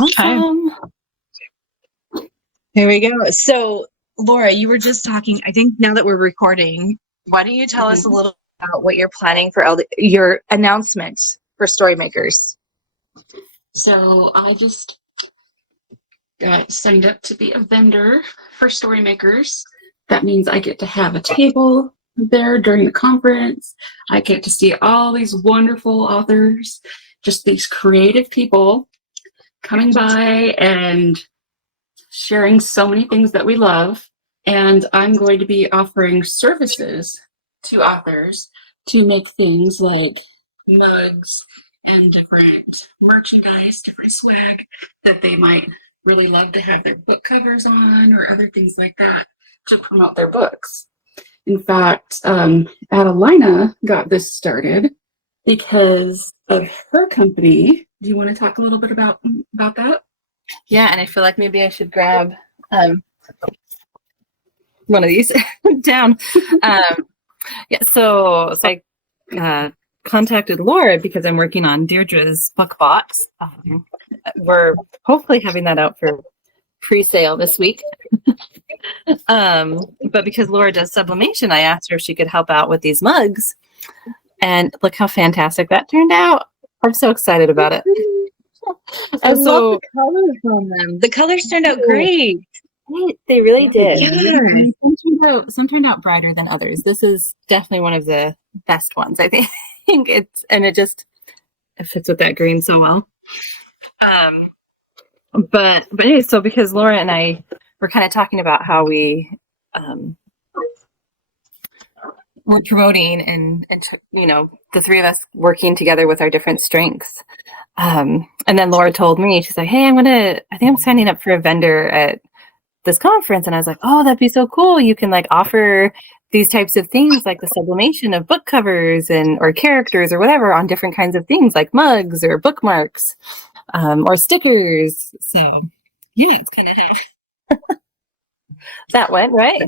Awesome. Here we go. So, Laura, you were just talking, I think now that we're recording, why don't you tell us a little about what you're planning for your announcement for Storymakers? So I just got signed up to be a vendor for Storymakers. That means I get to have a table there during the conference. I get to see all these wonderful authors, just these creative people coming by and sharing so many things that we love. And I'm going to be offering services to authors to make things like mugs and different merchandise, different swag that they might really love to have their book covers on or other things like that to promote their books. In fact, Adelina got this started because of her company. Do you want to talk a little bit about that? Yeah, and I feel like maybe I should grab one of these down. So I contacted Laura because I'm working on Deirdre's book box. We're hopefully having that out for pre-sale this week. But because Laura does sublimation, I asked her if she could help out with these mugs. And look how fantastic that turned out. I'm so excited about it. I love the colors on them. The colors turned out great. They really did. Yeah. Some turned out brighter than others. This is definitely one of the best ones, I think. It fits with that green so well. But anyway, so because Laura and I were kind of talking about how we we're promoting and the three of us working together with our different strengths. And then Laura told me, she's like, hey, I think I'm signing up for a vendor at this conference. And I was like, oh, that'd be so cool. You can like offer these types of things like the sublimation of book covers or characters or whatever on different kinds of things like mugs or bookmarks or stickers. So yeah, it's kind of how that went, right?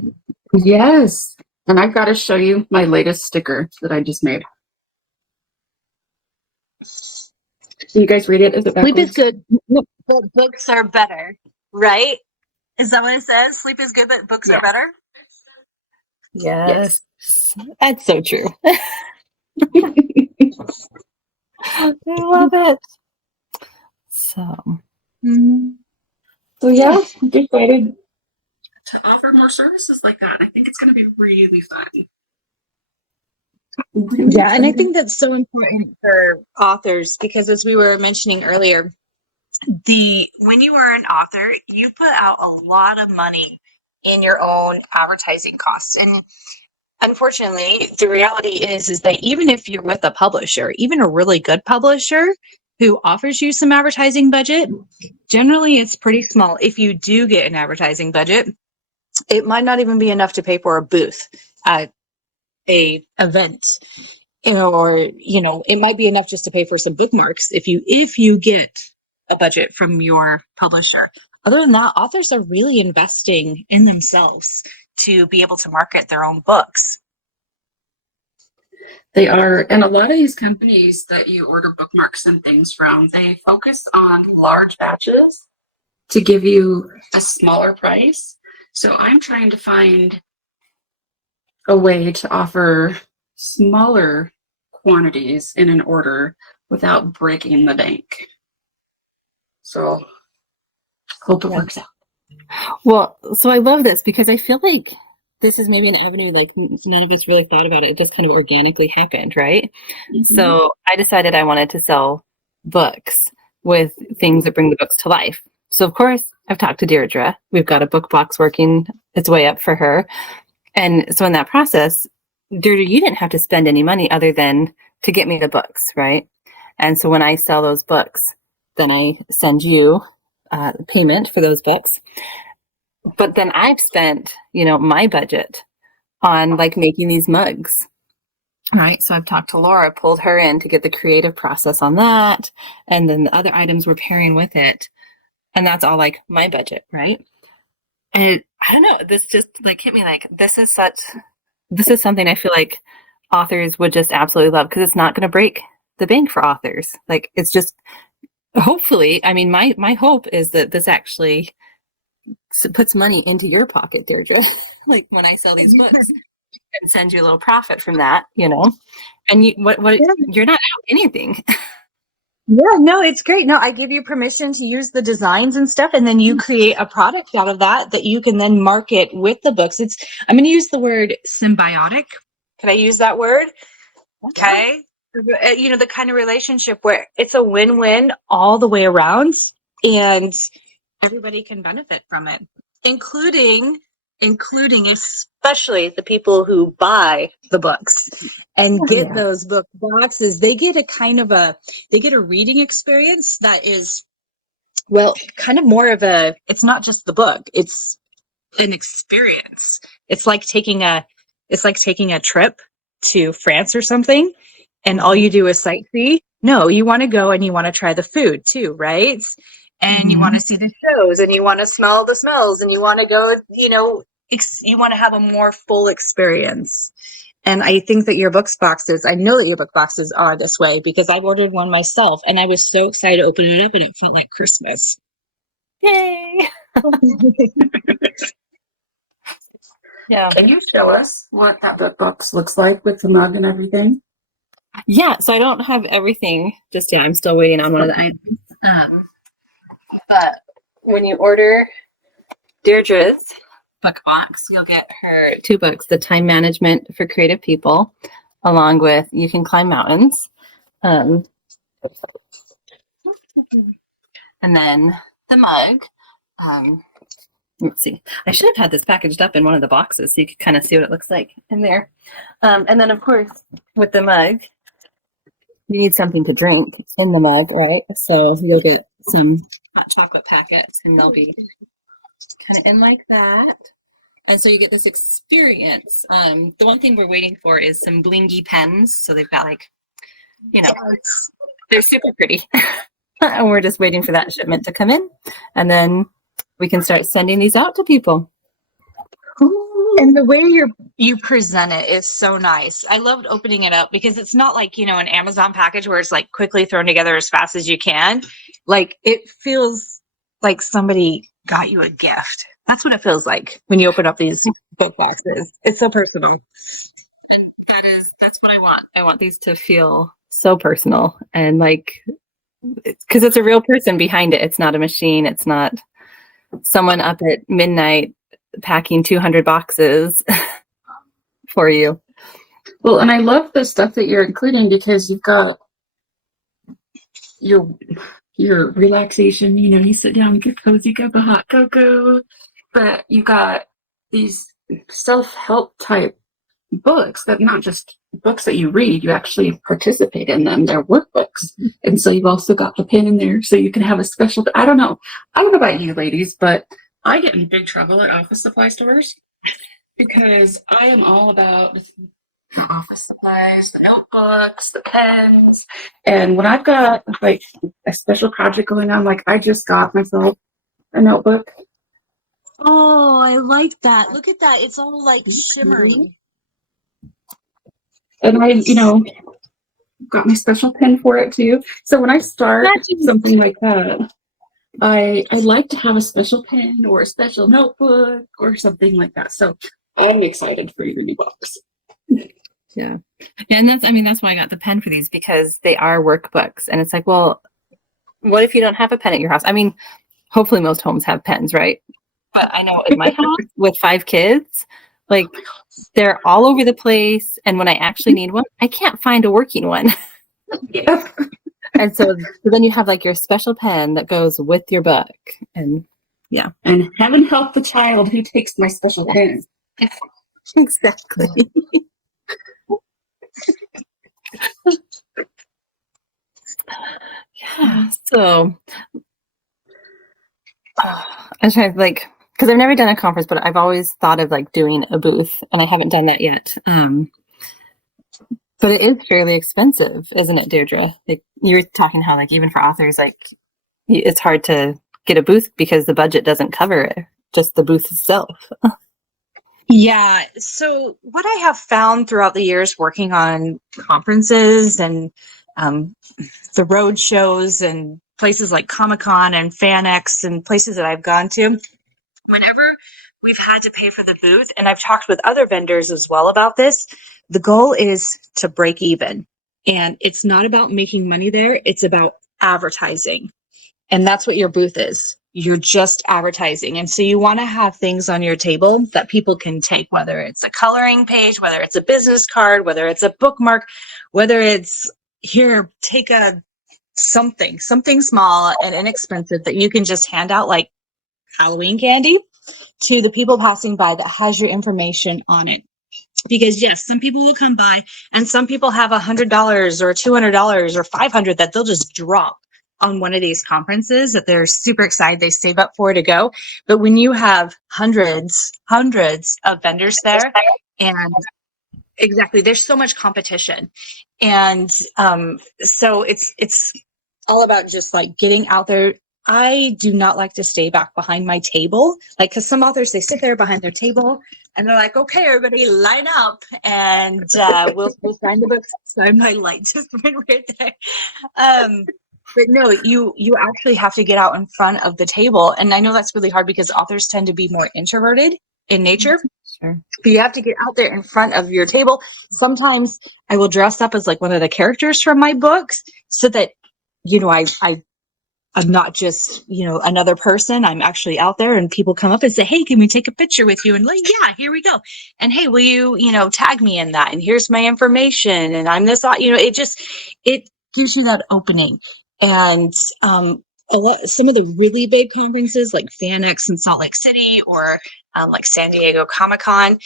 Yes. And I've got to show you my latest sticker that I just made. Can you guys read it? Is it backwards? Sleep is good, but books are better, right? Is that what it says? Sleep is good, but books are better? Yes. That's so true. I love it. So yeah, I'm excited to offer more services like that. I think it's going to be really fun. Yeah, and I think that's so important for authors because as we were mentioning earlier, when you are an author, you put out a lot of money in your own advertising costs. And unfortunately, the reality is that even if you're with a publisher, even a really good publisher who offers you some advertising budget, generally it's pretty small. If you do get an advertising budget, it might not even be enough to pay for a booth at a event, or it might be enough just to pay for some bookmarks if you get a budget from your publisher. Other than that, authors are really investing in themselves to be able to market their own books. They are, and a lot of these companies that you order bookmarks and things from, they focus on large batches to give you a smaller price. So I'm trying to find a way to offer smaller quantities in an order without breaking the bank. So hope it works out. Well, so I love this because I feel like this is maybe an avenue like none of us really thought about it. It just kind of organically happened, right? Mm-hmm. So I decided I wanted to sell books with things that bring the books to life. So of course I've talked to Deirdra. We've got a book box working its way up for her. And so in that process, Deirdra, you didn't have to spend any money other than to get me the books, right? And so when I sell those books, then I send you payment for those books. But then I've spent, my budget on like making these mugs, right? So I've talked to Laura, pulled her in to get the creative process on that. And then the other items we're pairing with it. And that's all like my budget, right? And I don't know, this just like hit me like, this is something I feel like authors would just absolutely love because it's not going to break the bank for authors. Like it's just hopefully, I mean, my hope is that this actually puts money into your pocket, Deirdra. Like when I sell these books and send you a little profit from that, you know. And what Yeah. you're not out anything. Yeah, no, it's great. No, I give you permission to use the designs and stuff, and then you create a product out of that you can then market with the books. I'm going to use the word symbiotic. Can I use that word? Okay. The kind of relationship where it's a win-win all the way around, and everybody can benefit from it, including especially the people who buy the books and get Yeah. those book boxes. They get a reading experience that is, well, kind of more of it's not just the book, it's an experience. It's like taking a trip to France or something, and all you do is sightsee. No, you want to go and you want to try the food too, right? And you want to see the shows, and you want to smell the smells, and you want to go, you want to have a more full experience. And I think that your books boxes, I know that your book boxes are this way because I've ordered one myself, and I was so excited to open it up, and it felt like Christmas. Yay. Yeah. Can you show us what that book box looks like with the mug and everything? Yeah, so I don't have everything just yet. I'm still waiting on one of the items. But when you order Deirdre's book box, you'll get her 2 books, The Time Management for Creative People, along with You Can Climb Mountains. And then the mug. Let's see. I should have had this packaged up in one of the boxes so you could kind of see what it looks like in there. And then, of course, with the mug, you need something to drink in the mug, right? So you'll get some hot chocolate packets, and they'll be kind of in like that. And so you get this experience. The one thing we're waiting for is some blingy pens. So they've got they're super pretty. And we're just waiting for that shipment to come in. And then we can start sending these out to people. And the way you present it is so nice. I loved opening it up because it's not like, an Amazon package where it's like quickly thrown together as fast as you can. Like it feels like somebody got you a gift. That's what it feels like when you open up these book boxes. It's so personal. And that's what I want. I want these to feel so personal and because it's a real person behind it. It's not a machine. It's not someone up at midnight packing 200 boxes for you. Well, and I love the stuff that you're including because you've got your relaxation, you sit down with your cozy cup of hot cocoa, but you got these self-help type books that not just books that you read, you actually participate in them. They're workbooks. And so you've also got the pen in there so you can have a special, I don't know about you ladies, but I get in big trouble at office supply stores because I am all about the office supplies, the notebooks, the pens. And when I've got like a special project going on, like I just got myself a notebook. Oh, I like that. Look at that. It's all like shimmering. And I, got my special pen for it too. So when I start something like that, I like to have a special pen or a special notebook or something like that. So I'm excited for your new box. Yeah. And that's why I got the pen for these, because they are workbooks. And it's like, well, what if you don't have a pen at your house? I mean, hopefully most homes have pens, right? But I know in my house with 5 kids, like they're all over the place. And when I actually need one, I can't find a working one. Yeah. And so then you have like your special pen that goes with your book. And yeah. And heaven help the child who takes my special pen. Exactly. Yeah. So I'm trying to because I've never done a conference, but I've always thought of doing a booth, and I haven't done that yet. But it is fairly expensive, isn't it, Deirdra? You were talking how even for authors, it's hard to get a booth because the budget doesn't cover it, just the booth itself. Yeah. So what I have found throughout the years working on conferences and the road shows and places like Comic-Con and FanX and places that I've gone to, whenever we've had to pay for the booth, and I've talked with other vendors as well about this, the goal is to break even. And it's not about making money there, it's about advertising. And that's what your booth is. You're just advertising. And so you want to have things on your table that people can take, whether it's a coloring page, whether it's a business card, whether it's a bookmark, whether it's here, take something small and inexpensive that you can just hand out like Halloween candy to the people passing by that has your information on it. Because yes, some people will come by and some people have $100 or $200 or $500 that they'll just drop on one of these conferences that they're super excited they save up for to go. But when you have hundreds of vendors there, and exactly, there's so much competition. And so it's all about just like getting out there. I do not like to stay back behind my table, like, because some authors, they sit there behind their table and they're like, okay, everybody line up and we'll sign the books. Sorry, my light just went right there. But no, you actually have to get out in front of the table. And I know that's really hard because authors tend to be more introverted in nature. Sure. But you have to get out there in front of your table. Sometimes I will dress up as like one of the characters from my books so that, you know, I'm not just, you know, another person. I'm actually out there and people come up and say, hey, can we take a picture with you? And like, yeah, here we go. And hey, will you, you know, tag me in that? And here's my information. And I'm this, you know, it gives you that opening. And some of the really big conferences like FanX in Salt Lake City or like San Diego Comic-Con,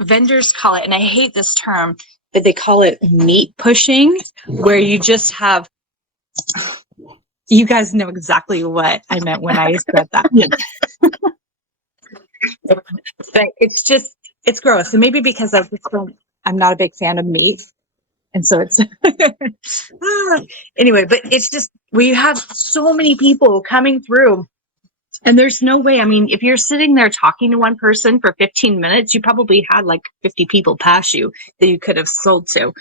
vendors call it, and I hate this term, but they call it meat pushing, where you just have, you guys know exactly what I meant when I said that. But it's gross. And maybe because I'm not a big fan of meat. And so it's anyway, but it's just, we have so many people coming through and there's no way. I mean, if you're sitting there talking to one person for 15 minutes, you probably had like 50 people pass you that you could have sold to.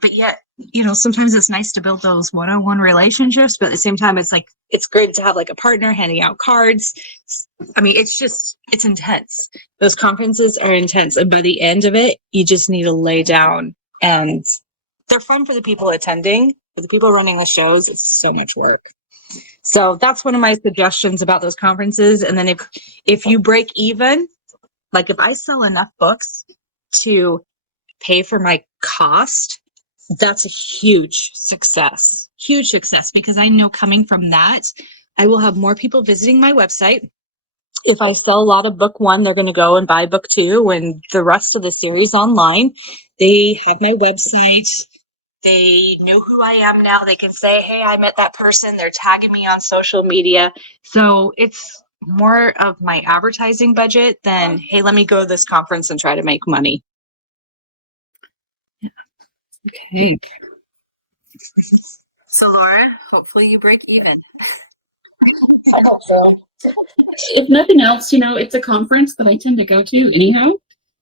But yet, you know, sometimes it's nice to build those one-on-one relationships, but at the same time, it's like, it's great to have like a partner handing out cards. I mean, it's intense. Those conferences are intense. And by the end of it, you just need to lay down, and they're fun for the people attending. For the people running the shows, it's so much work. So that's one of my suggestions about those conferences. And then if you break even, like if I sell enough books to pay for my cost, that's a huge success, because I know coming from that, I will have more people visiting my website. If I sell a lot of book one, they're going to go and buy book two and the rest of the series online. They have my website. They know who I am now. They can say, hey, I met that person. They're tagging me on social media. So it's more of my advertising budget than, hey, let me go to this conference and try to make money. Okay. So Laura, hopefully you break even. I hope so. If nothing else, you know, it's a conference that I tend to go to anyhow.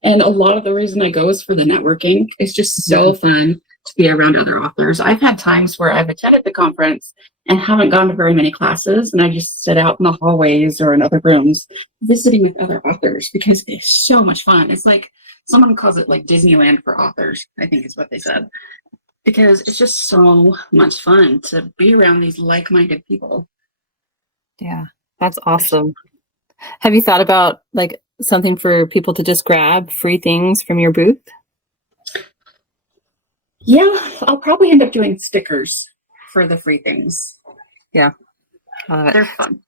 And a lot of the reason I go is for the networking. It's just so fun to be around other authors. I've had times where I've attended the conference and haven't gone to very many classes, and I just sit out in the hallways or in other rooms visiting with other authors because it's so much fun. It's like, someone calls it like Disneyland for authors, I think is what they said. Because it's just so much fun to be around these like-minded people. Yeah, that's awesome. Have you thought about like something for people to just grab free things from your booth? Yeah, I'll probably end up doing stickers for the free things. Yeah. They're fun.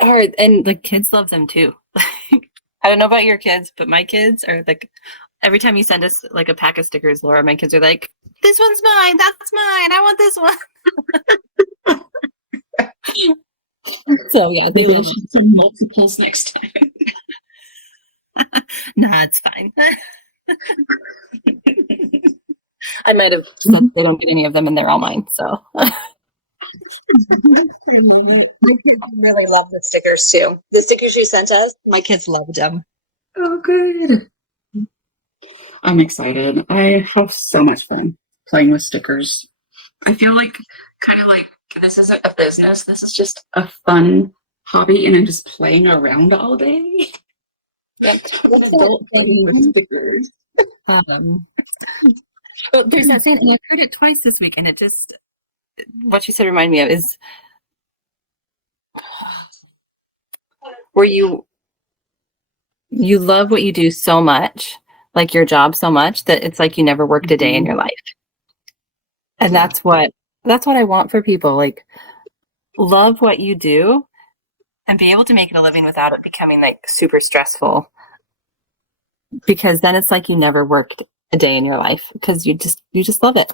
And the kids love them too. I don't know about your kids, but my kids are like, every time you send us like a pack of stickers, Laura, my kids are like, this one's mine, that's mine, I want this one. So yeah, they love some multiples next time. Nah, it's fine. I might have said they don't get any of them and they're all mine, so. My kids really love the stickers too. The stickers you sent us, my kids loved them. Oh, good. I'm excited. I have so much fun playing with stickers. I feel like kind of like this isn't a business. This is just a fun hobby, and I'm just playing around all day. That's an adult thing with stickers. Well, there's that saying, and I've heard it twice this week, and it just, what you said remind me of is where you love what you do so much, like your job so much, that it's like you never worked a day in your life. And that's what I want for people. Like, love what you do and be able to make it a living without it becoming like super stressful. Because then it's like you never worked a day in your life because you just love it.